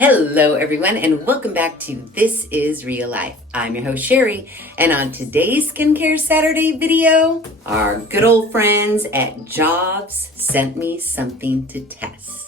Hello everyone and welcome back to This Is Real Life. I'm your host Sheri, and on today's Skincare Saturday video, our good old friends at JOVS sent me something to test.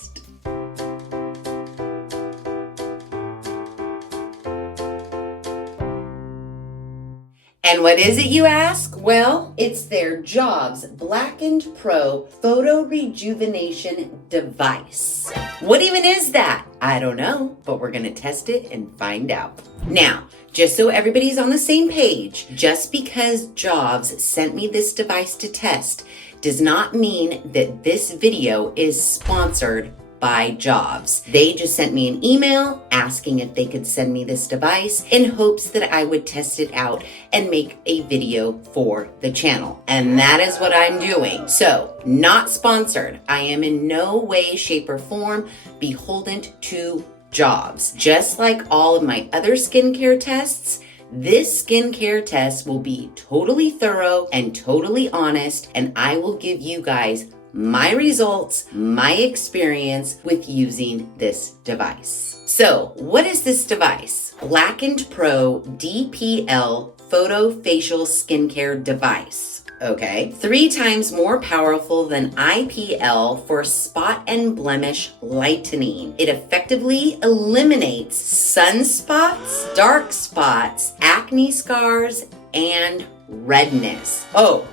And what is it, you ask? Well, it's their JOVS Blacken Pro Photo Rejuvenation Device. What even is that? I don't know, but we're gonna test it and find out. Now, just so everybody's on the same page, just because JOVS sent me this device to test does not mean that this video is sponsored by JOVS. They just sent me an email asking if they could send me this device in hopes that I would test it out and make a video for the channel. And that is what I'm doing. So, not sponsored. I am in no way, shape, or form beholden to JOVS. Just like all of my other skincare tests, this skincare test will be totally thorough and totally honest, and I will give you guys my results, my experience with using this device. So, what is this device? Blacken Pro DPL Photofacial Skincare Device. Okay, 3 times more powerful than IPL for spot and blemish lightening. It effectively eliminates sunspots, dark spots, acne scars, and redness. Oh,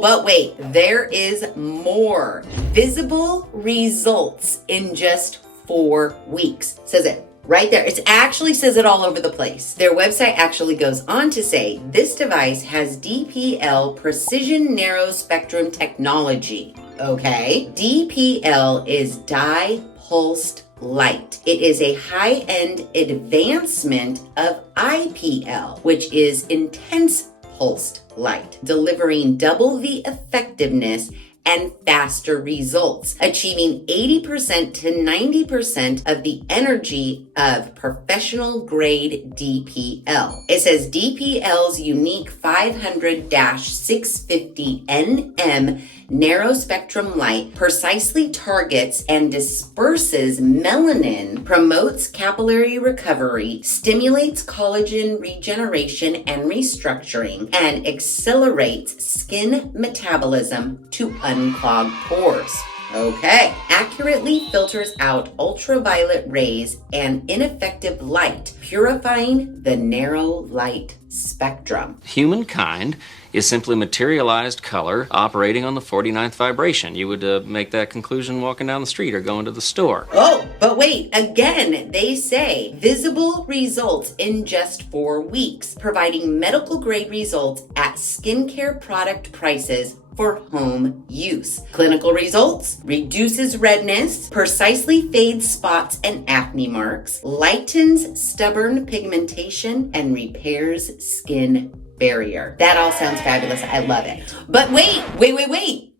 but wait, there is more. Visible results in just 4 weeks. Says it right there. It actually says it all over the place. Their website actually goes on to say this device has DPL precision narrow spectrum technology. Okay, DPL is dye pulsed light. It is a high-end advancement of IPL, which is intense pulsed light, delivering double the effectiveness and faster results, achieving 80% to 90% of the energy of professional grade DPL. It says DPL's unique 500-650 nm narrow spectrum light precisely targets and disperses melanin, promotes capillary recovery, stimulates collagen regeneration and restructuring, and accelerates skin metabolism to unclog pores. Okay. Accurately filters out ultraviolet rays and ineffective light, purifying the narrow light spectrum. Humankind is simply materialized color operating on the 49th vibration. You would make that conclusion walking down the street or going to the store. Oh, but wait, again, they say visible results in just 4 weeks, providing medical grade results at skincare product prices for home use. Clinical results: reduces redness, precisely fades spots and acne marks, lightens stubborn pigmentation, and repairs skin barrier. That all sounds fabulous. I love it. But wait.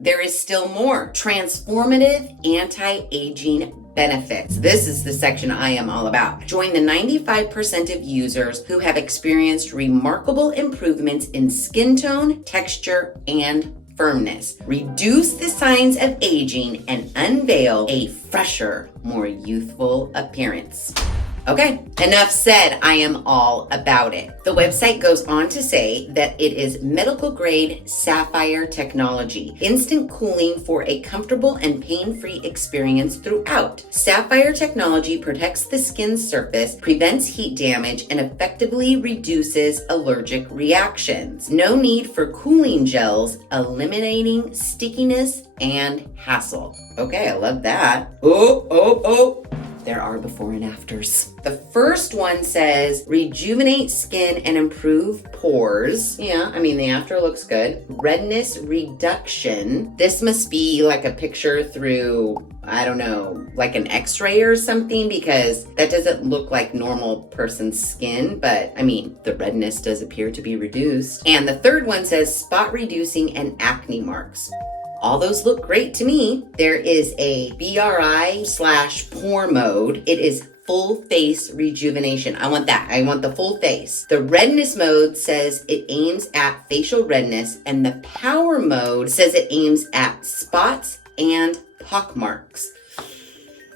There is still more. Transformative anti-aging benefits. This is the section I am all about. Join the 95% of users who have experienced remarkable improvements in skin tone, texture, and firmness. Reduce the signs of aging and unveil a fresher, more youthful appearance. Okay, enough said. I am all about it. The website goes on to say that it is medical grade sapphire technology, instant cooling for a comfortable and pain-free experience throughout. Sapphire technology protects the skin's surface, prevents heat damage, and effectively reduces allergic reactions. No need for cooling gels, eliminating stickiness and hassle. Okay, I love that. Oh. There are before and afters. The first one says rejuvenate skin and improve pores. Yeah, I mean, the after looks good. Redness reduction. This must be like a picture through, I don't know, like an x-ray or something, because that doesn't look like normal person's skin, but I mean, the redness does appear to be reduced. And the third one says spot reducing and acne marks. All those look great to me. There is a BRI/pore mode. It is full face rejuvenation. I want that. I want the full face. The redness mode says it aims at facial redness, and the power mode says it aims at spots and pock marks.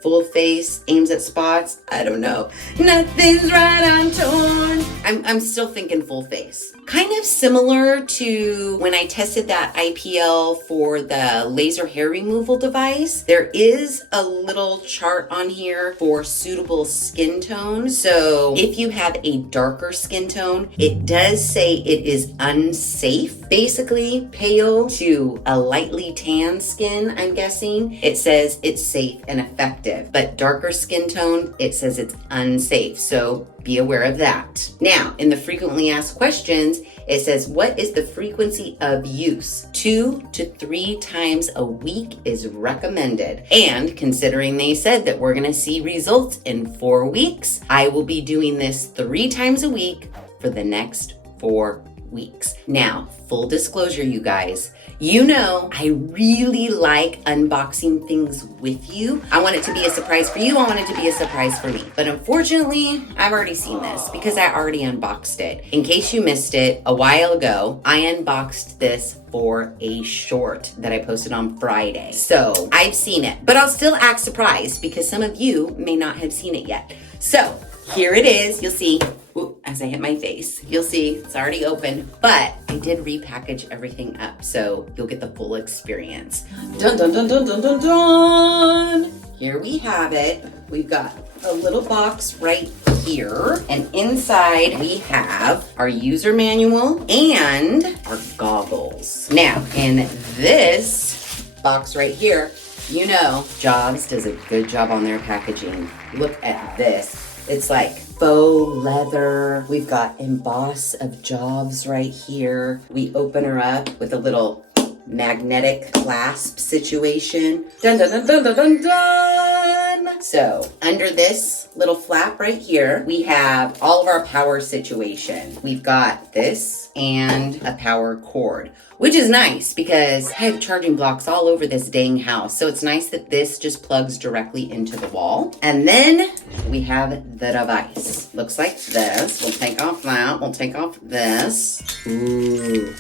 full face, aims at spots. I don't know. Nothing's right, I'm torn. I'm still thinking full face. Kind of similar to when I tested that IPL for the laser hair removal device. There is a little chart on here for suitable skin tone. So if you have a darker skin tone, it does say it is unsafe. Basically, pale to a lightly tan skin, I'm guessing, it says it's safe and effective. But darker skin tone, it says it's unsafe. So be aware of that. Now, in the frequently asked questions, it says, what is the frequency of use? 2 to 3 times a week is recommended. And considering they said that we're gonna see results in 4 weeks, I will be doing this 3 times a week for the next 4 weeks. Now, full disclosure, you guys, you know I really like unboxing things with you. I want it to be a surprise for you. I want it to be a surprise for me. But unfortunately, I've already seen this because I already unboxed it. In case you missed it, a while ago, I unboxed this for a short that I posted on Friday. So I've seen it, but I'll still act surprised because some of you may not have seen it yet. So here it is. You'll see. Ooh, as I hit my face, you'll see it's already open, but I did repackage everything up so you'll get the full experience. Dun, dun, dun, dun, dun, dun, dun. Here we have it. We've got a little box right here, and inside we have our user manual and our goggles. Now, in this box right here, you know JOVS does a good job on their packaging. Look at this. It's like faux leather. We've got emboss of JOVS right here. We open her up with a little magnetic clasp situation. Dun, dun, dun, dun, dun, dun, dun. So under this little flap right here, we have all of our power situation. We've got this and a power cord, which is nice because I have charging blocks all over this dang house. So it's nice that this just plugs directly into the wall. And then we have the device. Looks like this. We'll take off that. We'll take off this. Ooh,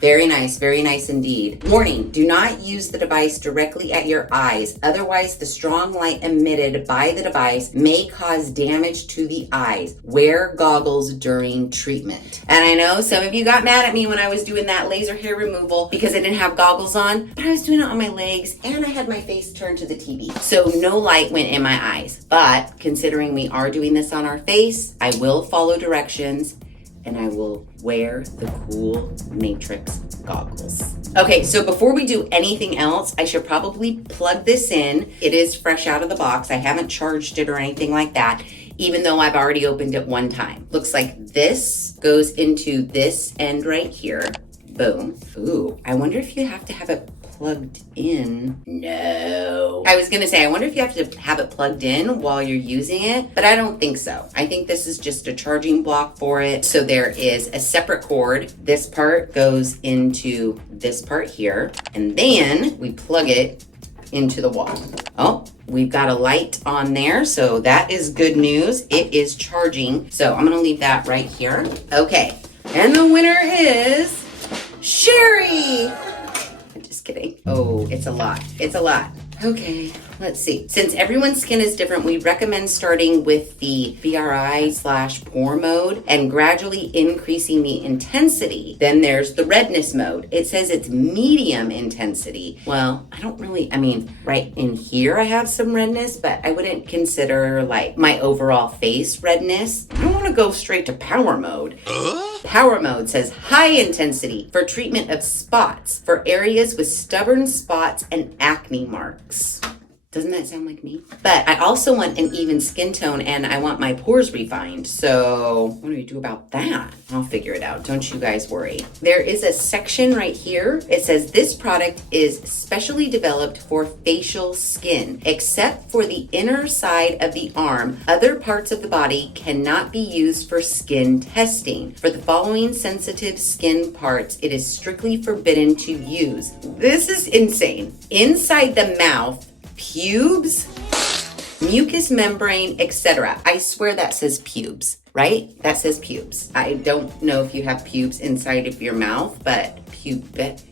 very nice indeed. Warning, do not use the device directly at your eyes. Otherwise, the strong light emitted by the device may cause damage to the eyes. Wear goggles during treatment. And I know some of you got mad at me when I was doing that laser hair removal because I didn't have goggles on, but I was doing it on my legs and I had my face turned to the TV. So no light went in my eyes. But considering we are doing this on our face, I will follow directions and I will wear the cool Matrix goggles. Okay, so before we do anything else, I should probably plug this in. It is fresh out of the box. I haven't charged it or anything like that, even though I've already opened it one time. Looks like this goes into this end right here. Boom. Ooh, I wonder if you have to have it plugged in. No. I was gonna say, I wonder if you have to have it plugged in while you're using it, but I don't think so. I think this is just a charging block for it. So there is a separate cord. This part goes into this part here, and then we plug it into the wall. Oh, we've got a light on there, so that is good news. It is charging. So I'm gonna leave that right here. Okay, and the winner is Sheri. I'm just kidding. Oh, it's a lot. It's a lot. Okay, let's see. Since everyone's skin is different, we recommend starting with the BRI/pore mode and gradually increasing the intensity. Then there's the redness mode. It says it's medium intensity. Well, right in here I have some redness, but I wouldn't consider like my overall face redness. I don't want to go straight to power mode. Power mode says high intensity for treatment of spots for areas with stubborn spots and acne marks. Doesn't that sound like me? But I also want an even skin tone and I want my pores refined. So what do we do about that? I'll figure it out. Don't you guys worry. There is a section right here. It says this product is specially developed for facial skin. Except for the inner side of the arm, other parts of the body cannot be used for skin testing. For the following sensitive skin parts, it is strictly forbidden to use. This is insane. Inside the mouth, pubes, mucous membrane, etc. I swear that says pubes, right? That says pubes. I don't know if you have pubes inside of your mouth, but pubes.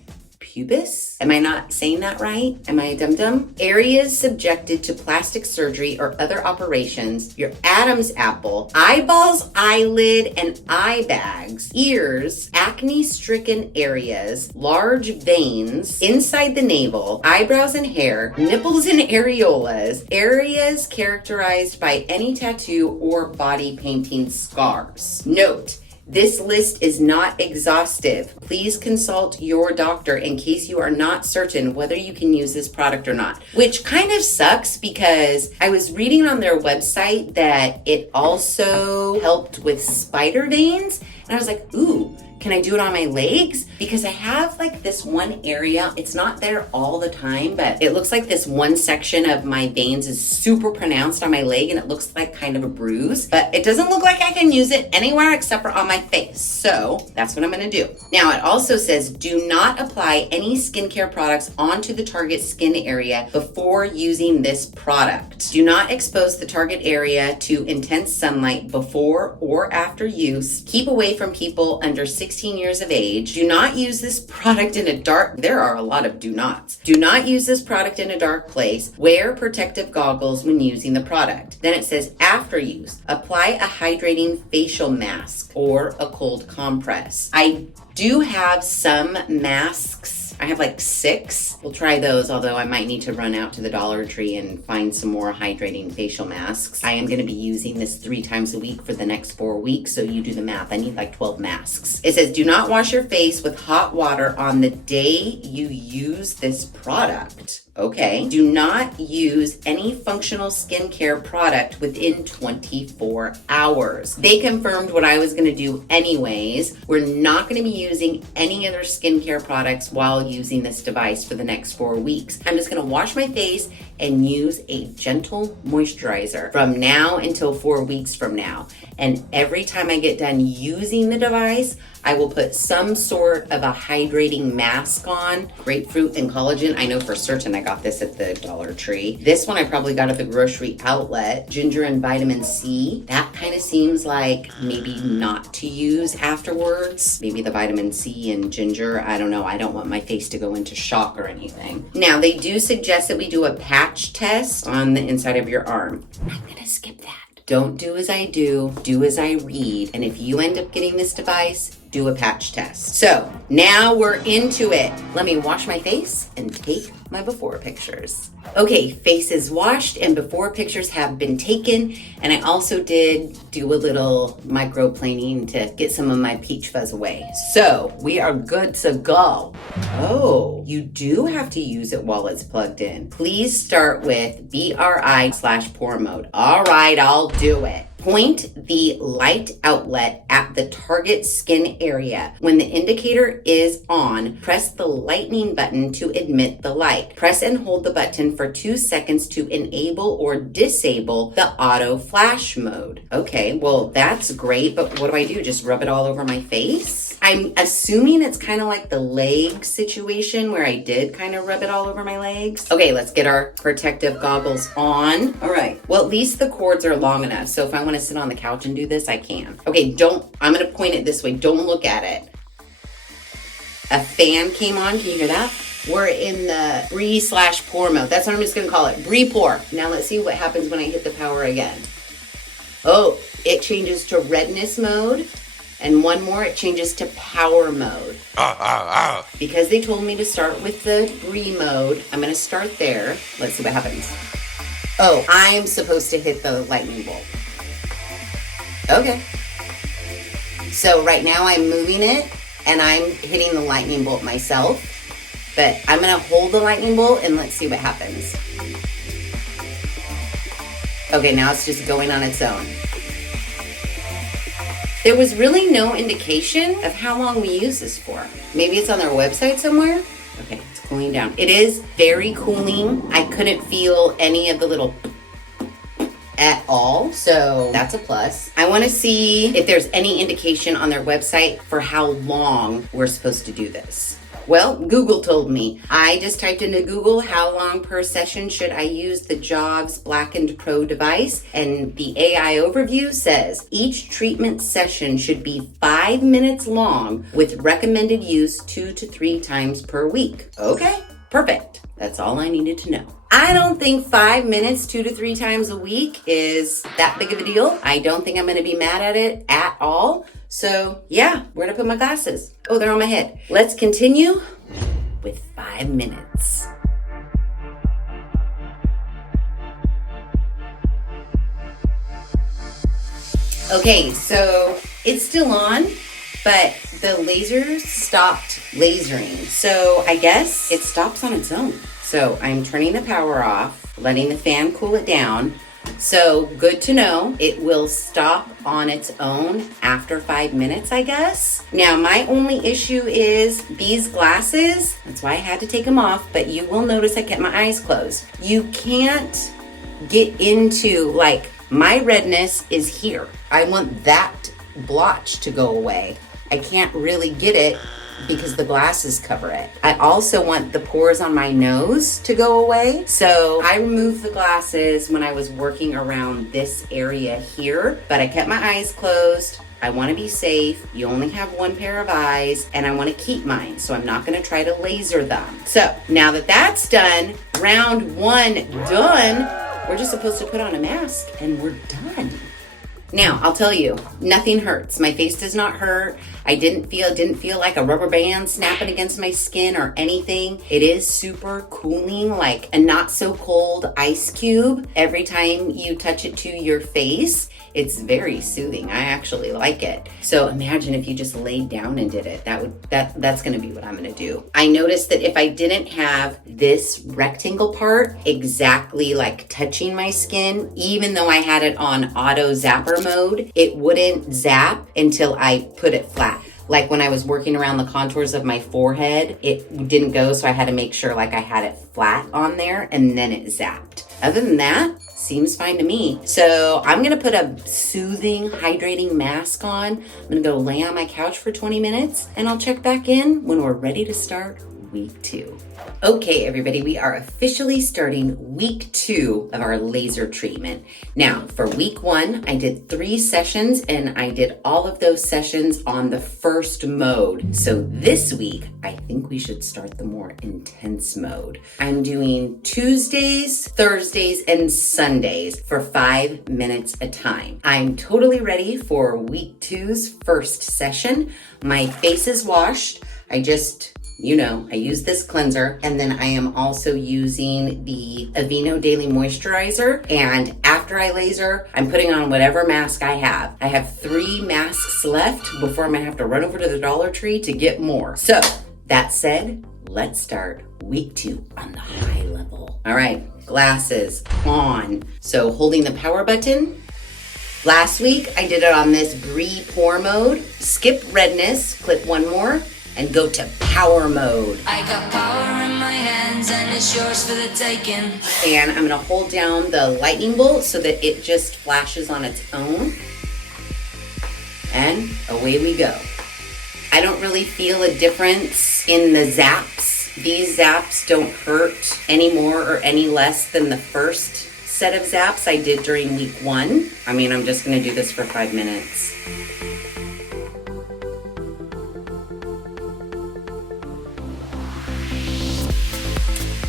pubis. Am I not saying that right? Am I a dum-dum? Areas subjected to plastic surgery or other operations, your Adam's apple, eyeballs, eyelid, and eye bags, ears, acne-stricken areas, large veins, inside the navel, eyebrows and hair, nipples and areolas, areas characterized by any tattoo or body painting scars. Note, this list is not exhaustive. Please consult your doctor in case you are not certain whether you can use this product or not. Which kind of sucks because I was reading on their website that it also helped with spider veins. And I was like, ooh, can I do it on my legs? Because I have like this one area, it's not there all the time, but it looks like this one section of my veins is super pronounced on my leg and it looks like kind of a bruise, but it doesn't look like I can use it anywhere except for on my face. So that's what I'm gonna do. Now it also says, do not apply any skincare products onto the target skin area before using this product. Do not expose the target area to intense sunlight before or after use. Keep away from people under 16 years of age. Do not use this product in a dark, there are a lot of do nots. Do not use this product in a dark place. Wear protective goggles when using the product. Then it says after use, apply a hydrating facial mask or a cold compress. I do have some masks. I have like 6. We'll try those, although I might need to run out to the Dollar Tree and find some more hydrating facial masks. I am going to be using this 3 times a week for the next 4 weeks, so you do the math. I need like 12 masks. It says, do not wash your face with hot water on the day you use this product. Okay. Do not use any functional skincare product within 24 hours. They confirmed what I was going to do anyways. We're not going to be using any other skincare products while using this device for the next 4 weeks. I'm just going to wash my face and use a gentle moisturizer from now until 4 weeks from now. And every time I get done using the device, I will put some sort of a hydrating mask on. Grapefruit and collagen. I know for certain I got this at the Dollar Tree. This one I probably got at the grocery outlet. Ginger and vitamin C. That kind of seems like maybe not to use afterwards. Maybe the vitamin C and ginger. I don't know. I don't want my face to go into shock or anything. Now, they do suggest that we do a patch test on the inside of your arm. I'm gonna skip that. Don't do as I do as I read. And if you end up getting this device, do a patch test. So now we're into it. Let me wash my face and take my before pictures. Okay, face is washed and before pictures have been taken. And I also did do a little microplaning to get some of my peach fuzz away. So we are good to go. Oh, you do have to use it while it's plugged in. Please start with BRI/pour mode. All right, I'll do it. Point the light outlet at the target skin area. When the indicator is on, press the lightning button to admit the light. Press and hold the button for 2 seconds to enable or disable the auto flash mode. Okay, well, that's great, but what do I do? Just rub it all over my face? I'm assuming it's kind of like the leg situation where I did kind of rub it all over my legs. Okay, let's get our protective goggles on. All right, well, at least the cords are long enough. So if I want to sit on the couch and do this, I can. Okay, I'm going to point it this way. Don't look at it. A fan came on. Can you hear that? We're in the Bree/pour mode. That's what I'm just going to call it. Bree pour. Now let's see what happens when I hit the power again. Oh, it changes to redness mode. And one more, it changes to power mode. Because they told me to start with the Bree mode, I'm going to start there. Let's see what happens. Oh, I'm supposed to hit the lightning bolt. Okay. So right now I'm moving it and I'm hitting the lightning bolt myself. But I'm going to hold the lightning bolt and let's see what happens. Okay, now it's just going on its own. There was really no indication of how long we use this for. Maybe it's on their website somewhere. Okay, it's cooling down. It is very cooling. I couldn't feel any of the little at all, so that's a plus. I want to see if there's any indication on their website for how long we're supposed to do this. Well, Google told me. I just typed into Google, how long per session should I use the JOVS Blacken Pro device? And the AI overview says each treatment session should be 5 minutes long with recommended use 2 to 3 times per week. Okay, perfect. That's all I needed to know. I don't think 5 minutes 2 to 3 times a week is that big of a deal. I don't think I'm gonna be mad at it at all. So yeah, where to put my glasses? Oh, they're on my head. Let's continue with 5 minutes. Okay, so it's still on, but the laser stopped lasering. So I guess it stops on its own. So I'm turning the power off, letting the fan cool it down. So good to know, it will stop on its own after 5 minutes, I guess. Now, my only issue is these glasses. That's why I had to take them off, but you will notice I kept my eyes closed. You can't get into, like, my redness is here. I want that blotch to go away. I can't really get it because the glasses cover it. I also want the pores on my nose to go away. So I removed the glasses when I was working around this area here, but I kept my eyes closed. I want to be safe. You only have one pair of eyes and I want to keep mine. So I'm not going to try to laser them. So now that that's done, round 1 done, we're just supposed to put on a mask and we're done. Now, I'll tell you, nothing hurts. My face does not hurt. I didn't feel like a rubber band snapping against my skin or anything. It is super cooling, like a not so cold ice cube. Every time you touch it to your face, it's very soothing. I actually like it. So imagine if you just laid down and did it. That's gonna be what I'm gonna do. I noticed that if I didn't have this rectangle part exactly like touching my skin, even though I had it on auto zapper mode, it wouldn't zap until I put it flat. Like when I was working around the contours of my forehead, it didn't go, so I had to make sure like I had it flat on there and then it zapped. Other than that, seems fine to me. So I'm gonna put a soothing, hydrating mask on. I'm gonna go lay on my couch for 20 minutes and I'll check back in when we're ready to start week 2. Okay, everybody, we are officially starting week 2 of our laser treatment. Now, for week 1, I did 3 sessions and I did all of those sessions on the first mode. So this week, I think we should start the more intense mode. I'm doing Tuesdays, Thursdays, and Sundays for 5 minutes a time. I'm totally ready for week 2's first session. My face is washed. I use this cleanser, and then I am also using the Aveeno Daily Moisturizer. And after I laser, I'm putting on whatever mask I have. I have 3 masks left before I'm gonna have to run over to the Dollar Tree to get more. So that said, let's start week 2 on the high level. All right, glasses on. So holding the power button. Last week, I did it on this Brie Pore mode. Skip redness, click 1 more, and go to power mode. I got power in my hands and it's yours for the taking. And I'm gonna hold down the lightning bolt so that it just flashes on its own. And away we go. I don't really feel a difference in the zaps. These zaps don't hurt any more or any less than the first set of zaps I did during week 1. I mean, I'm just gonna do this for 5 minutes.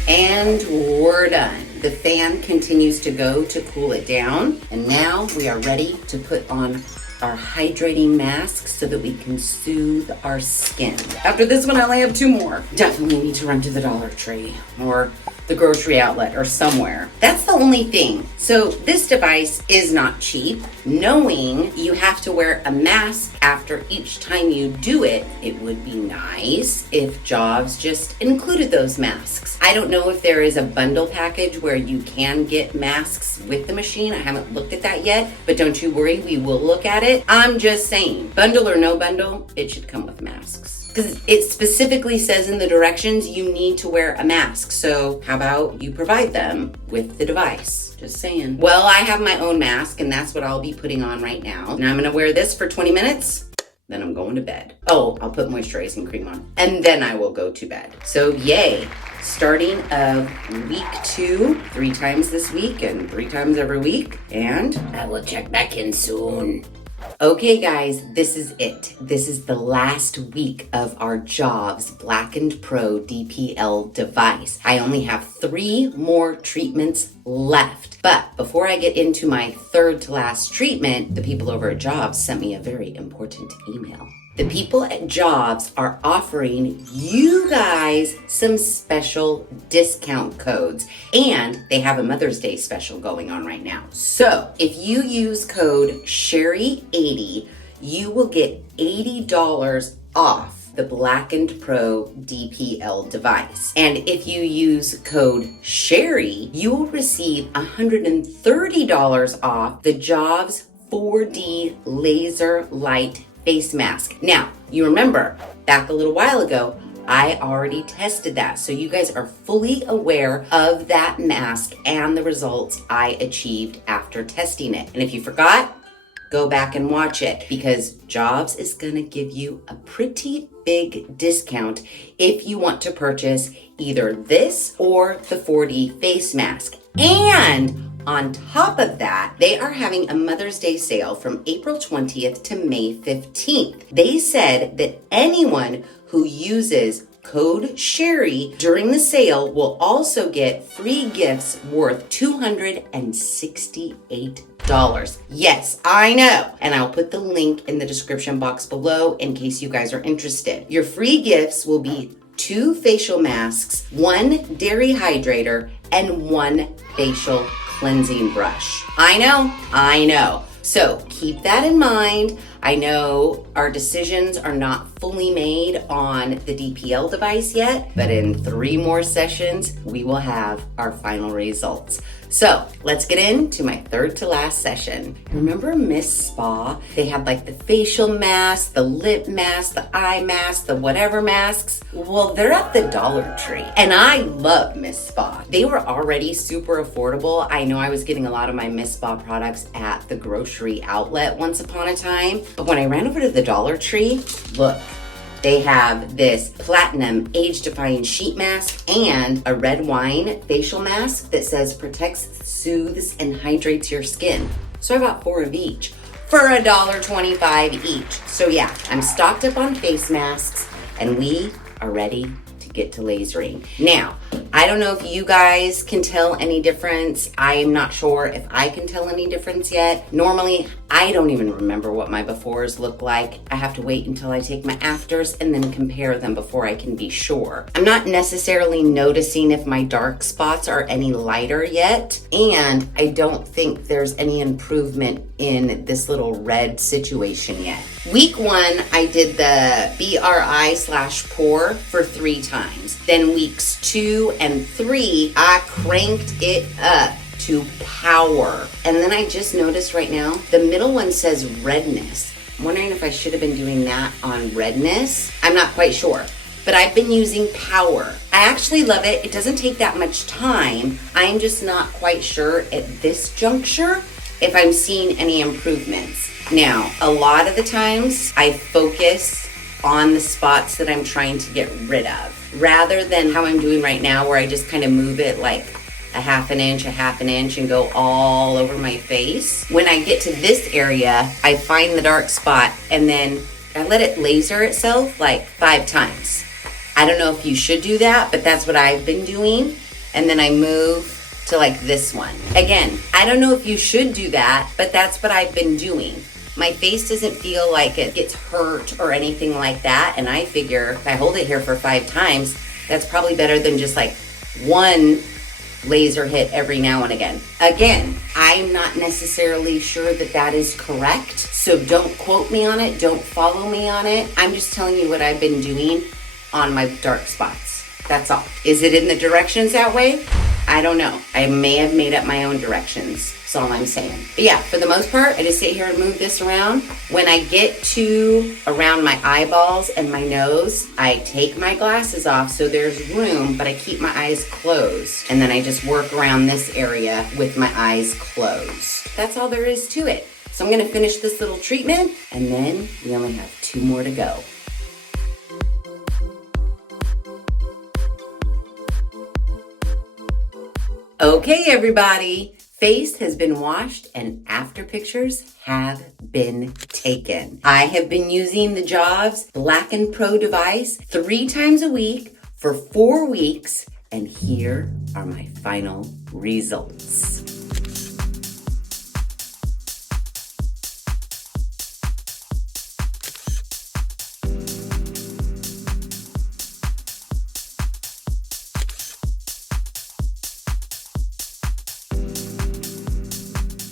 And we're done. The fan continues to go to cool it down. And now we are ready to put on our hydrating masks so that we can soothe our skin. After this one, I only have 2 more. Definitely need to run to the Dollar Tree or the grocery outlet or somewhere. That's the only thing. So this device is not cheap. Knowing you have to wear a mask after each time you do it, it would be nice if JOVS just included those masks. I don't know if there is a bundle package where you can get masks with the machine. I haven't looked at that yet, but don't you worry, we will look at it. I'm just saying, bundle or no bundle, it should come with masks. Because it specifically says in the directions you need to wear a mask. So how about you provide them with the device? Just saying. Well, I have my own mask and that's what I'll be putting on right now. Now I'm gonna wear this for 20 minutes then I'm going to bed. Oh, I'll put moisturizing cream on, and then I will go to bed. So yay. Starting of week 2, 3 times this week and 3 times every week. And I will check back in soon. Okay guys, this is it. This is the last week of our JOVS Blacken Pro DPL device. I only have 3 more treatments left. But before I get into my 3rd to last treatment, the people over at JOVS sent me a very important email. The people at JOVS are offering you guys some special discount codes, and they have a Mother's Day special going on right now. So if you use code Sheri80, you will get $80 off the Blacken Pro DPL device. And if you use code Sheri, you will receive $130 off the JOVS 4D laser light face mask. Now, you remember back a little while ago, I already tested that. So you guys are fully aware of that mask and the results I achieved after testing it. And if you forgot, go back and watch it, because JOVS is gonna give you a pretty big discount if you want to purchase either this or the 4D face mask. And on top of that, they are having a Mother's Day sale from April 20th to May 15th. They said that anyone who uses code Sheri during the sale will also get free gifts worth $268. Yes, I know. And I'll put the link in the description box below in case you guys are interested. Your free gifts will be 2 facial masks, 1 dairy hydrator, and 1 facial cleansing brush. I know. So keep that in mind. I know our decisions are not fully made on the DPL device yet, but in 3 more sessions, we will have our final results. So let's get into my 3rd to last session. Remember Miss Spa? They had like the facial mask, the lip mask, the eye mask, the whatever masks. Well, they're at the Dollar Tree. And I love Miss Spa. They were already super affordable. I know I was getting a lot of my Miss Spa products at the grocery outlet once upon a time. But when I ran over to the Dollar Tree, look. They have this platinum age-defying sheet mask and a red wine facial mask that says protects, soothes, and hydrates your skin. So I bought 4 of each for $1.25 each. So yeah, I'm stocked up on face masks and we are ready to get to lasering. Now, I don't know if you guys can tell any difference. I'm not sure if I can tell any difference yet. Normally, I don't even remember what my befores look like. I have to wait until I take my afters and then compare them before I can be sure. I'm not necessarily noticing if my dark spots are any lighter yet, and I don't think there's any improvement in this little red situation yet. Week 1, I did the BRI/pore for 3 times. Then weeks 2 and 3, I cranked it up to power. And then I just noticed right now, the middle one says redness. I'm wondering if I should have been doing that on redness. I'm not quite sure, but I've been using power. I actually love it. It doesn't take that much time. I'm just not quite sure at this juncture if I'm seeing any improvements. Now, a lot of the times I focus on the spots that I'm trying to get rid of, rather than how I'm doing right now, where I just kind of move it like a half an inch, and go all over my face. When I get to this area, I find the dark spot and then I let it laser itself like 5 times. I don't know if you should do that, but that's what I've been doing. And then I move to like this one. Again, I don't know if you should do that, but that's what I've been doing. My face doesn't feel like it gets hurt or anything like that. And I figure if I hold it here for 5 times, that's probably better than just like 1 laser hit every now and again. Again, I'm not necessarily sure that that is correct. So don't quote me on it. Don't follow me on it. I'm just telling you what I've been doing on my dark spots. That's all. Is it in the directions that way? I don't know. I may have made up my own directions. That's all I'm saying. But yeah, for the most part, I just sit here and move this around. When I get to around my eyeballs and my nose, I take my glasses off so there's room, but I keep my eyes closed. And then I just work around this area with my eyes closed. That's all there is to it. So I'm gonna finish this little treatment and then we only have 2 more to go. Okay, everybody. Face has been washed and after pictures have been taken. I have been using the JOVS Blacken Pro device 3 times a week for 4 weeks, and here are my final results.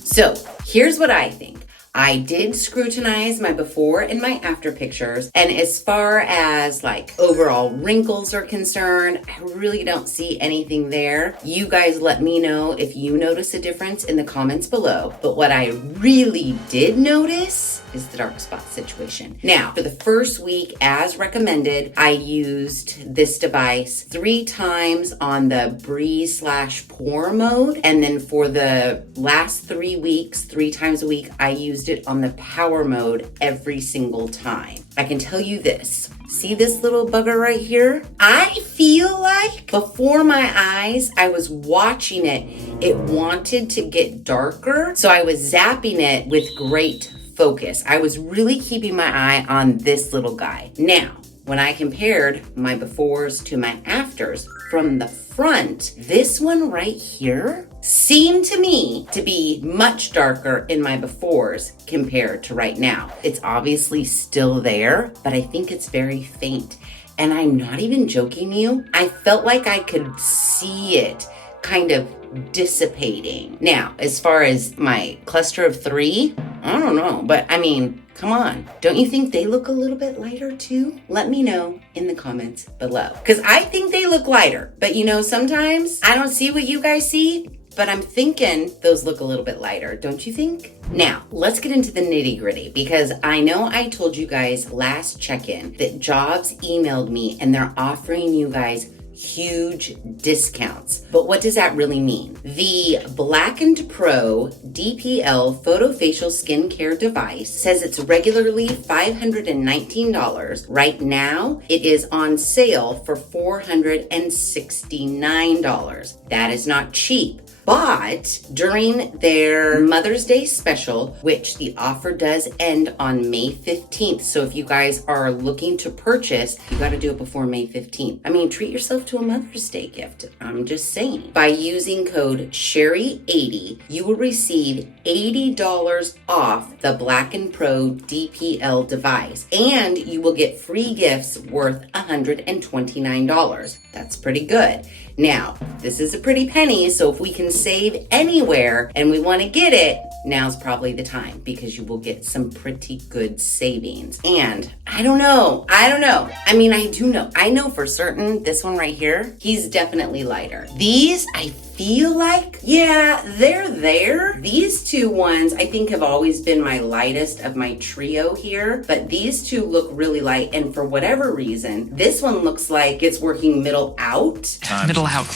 So here's what I think. I did scrutinize my before and my after pictures, and as far as like overall wrinkles are concerned, I really don't see anything there. You guys let me know if you notice a difference in the comments below. But what I really did notice is the dark spot situation. Now, for the first week, as recommended, I used this device 3 times on the breeze/pour mode, and then for the last 3 weeks, 3 times a week, I used it on the power mode every single time. I can tell you this. See this little bugger right here? I feel like before my eyes, I was watching it. It wanted to get darker, so I was zapping it with great focus. I was really keeping my eye on this little guy. Now, when I compared my befores to my afters from the front, this one right here seemed to me to be much darker in my befores compared to right now. It's obviously still there, but I think it's very faint. And I'm not even joking you. I felt like I could see it kind of dissipating. Now, as far as my cluster of 3, I don't know, but I mean, come on. Don't you think they look a little bit lighter too? Let me know in the comments below. Because I think they look lighter. But you know, sometimes I don't see what you guys see, but I'm thinking those look a little bit lighter, don't you think? Now, let's get into the nitty gritty, because I know I told you guys last check-in that JOVS emailed me and they're offering you guys huge discounts. But what does that really mean? The Blackened Pro DPL Photofacial Skincare device says it's regularly $519. Right now, it is on sale for $469. That is not cheap. But during their Mother's Day special, which the offer does end on May 15th. So if you guys are looking to purchase, you got to do it before May 15th. I mean, treat yourself to a Mother's Day gift. I'm just saying. By using code SHERI80, you will receive $80 off the Blacken Pro DPL device. And you will get free gifts worth $129. That's pretty good. Now, this is a pretty penny, so if we can save anywhere and we want to get it, now's probably the time, because you will get some pretty good savings. And I don't know. I mean, I do know. I know for certain this one right here, he's definitely lighter. These, I feel like, yeah, they're there. These 2 ones, I think, have always been my lightest of my trio here, but these 2 look really light, and for whatever reason, this one looks like it's working middle out. Middle out.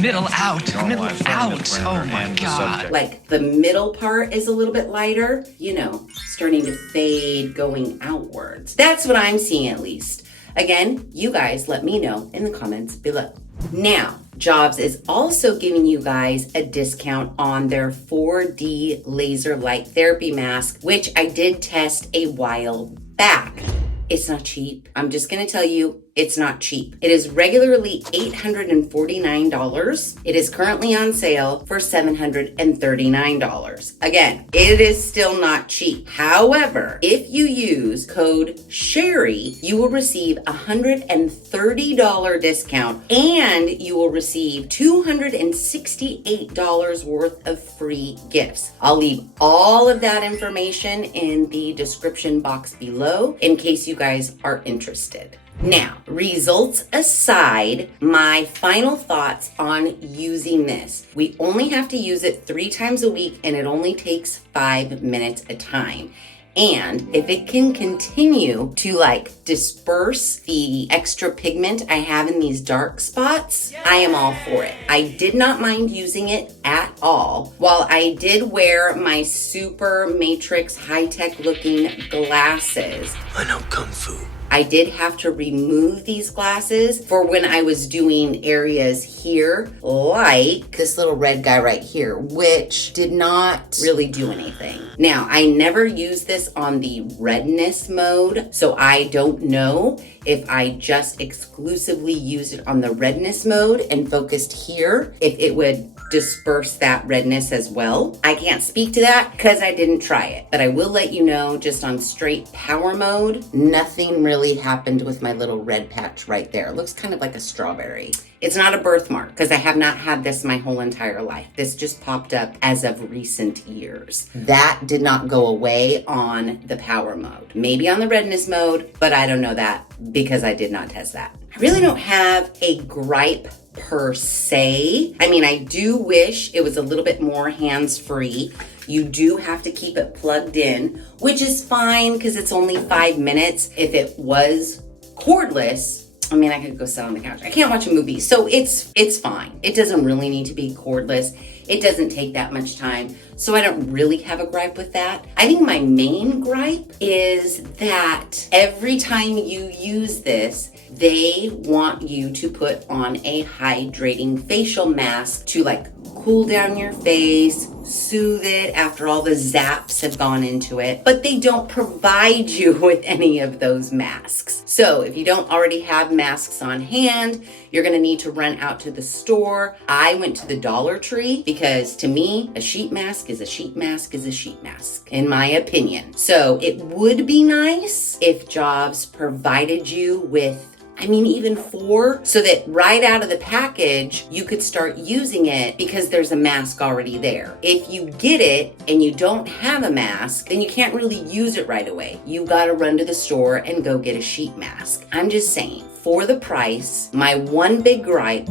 Middle out. Middle out. Oh my God. Like the middle part is a little bit lighter, you know, starting to fade going outwards. That's what I'm seeing, at least. Again, you guys let me know in the comments below. Now, JOVS is also giving you guys a discount on their 4D laser light therapy mask, which I did test a while back. It's not cheap. I'm just gonna tell you, it's not cheap. It is regularly $849. It is currently on sale for $739. Again, it is still not cheap. However, if you use code SHERI, you will receive a $130 discount, and you will receive $268 worth of free gifts. I'll leave all of that information in the description box below in case you guys are interested. Now, results aside, my final thoughts on using this. We only have to use it 3 times a week, and it only takes 5 minutes a time. And if it can continue to like disperse the extra pigment I have in these dark spots, I am all for it. I did not mind using it at all. While I did wear my super matrix high-tech looking glasses, I know Kung Fu. I did have to remove these glasses for when I was doing areas here, like this little red guy right here, which did not really do anything. Now, I never used this on the redness mode, so I don't know if I just exclusively used it on the redness mode and focused here, if it would disperse that redness as well. I can't speak to that because I didn't try it, but I will let you know just on straight power mode, nothing really happened with my little red patch right there. It looks kind of like a strawberry. It's not a birthmark because I have not had this my whole entire life. This just popped up as of recent years. That did not go away on the power mode. Maybe on the redness mode, but I don't know that because I did not test that. I really don't have a gripe per se. I mean, I do wish it was a little bit more hands-free. You do have to keep it plugged in, which is fine because it's only 5 minutes. If it was cordless, I mean, I could go sit on the couch. I can't watch a movie, so it's fine. It doesn't really need to be cordless. It doesn't take that much time, so I don't really have a gripe with that. I think my main gripe is that every time you use this, they want you to put on a hydrating facial mask to like cool down your face, soothe it after all the zaps have gone into it, but they don't provide you with any of those masks. So if you don't already have masks on hand, you're gonna need to run out to the store. I went to the Dollar Tree because to me, a sheet mask is a sheet mask is a sheet mask, in my opinion. So it would be nice if JOVS provided you with, I mean, even 4, so that right out of the package, you could start using it because there's a mask already there. If you get it and you don't have a mask, then you can't really use it right away. You gotta run to the store and go get a sheet mask. I'm just saying, for the price, my one big gripe,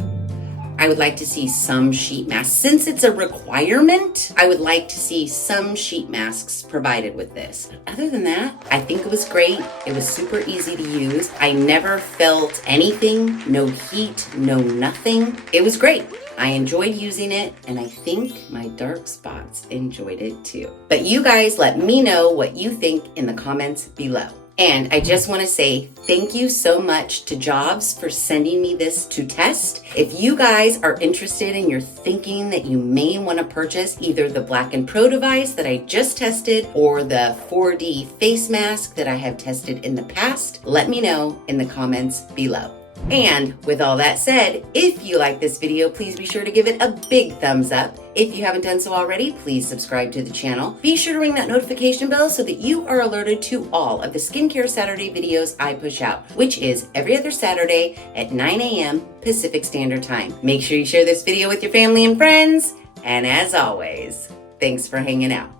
I would like to see some sheet masks. Since it's a requirement, I would like to see some sheet masks provided with this. Other than that, I think it was great. It was super easy to use. I never felt anything, no heat, no nothing. It was great. I enjoyed using it, and I think my dark spots enjoyed it too. But you guys let me know what you think in the comments below. And I just want to say thank you so much to JOVS for sending me this to test. If you guys are interested and you're thinking that you may want to purchase either the Blacken Pro device that I just tested or the 4D face mask that I have tested in the past, let me know in the comments below. And with all that said, if you like this video, please be sure to give it a big thumbs up. If you haven't done so already, please subscribe to the channel. Be sure to ring that notification bell so that you are alerted to all of the Skincare Saturday videos I push out, which is every other Saturday at 9 a.m. Pacific Standard Time. Make sure you share this video with your family and friends. And as always, thanks for hanging out.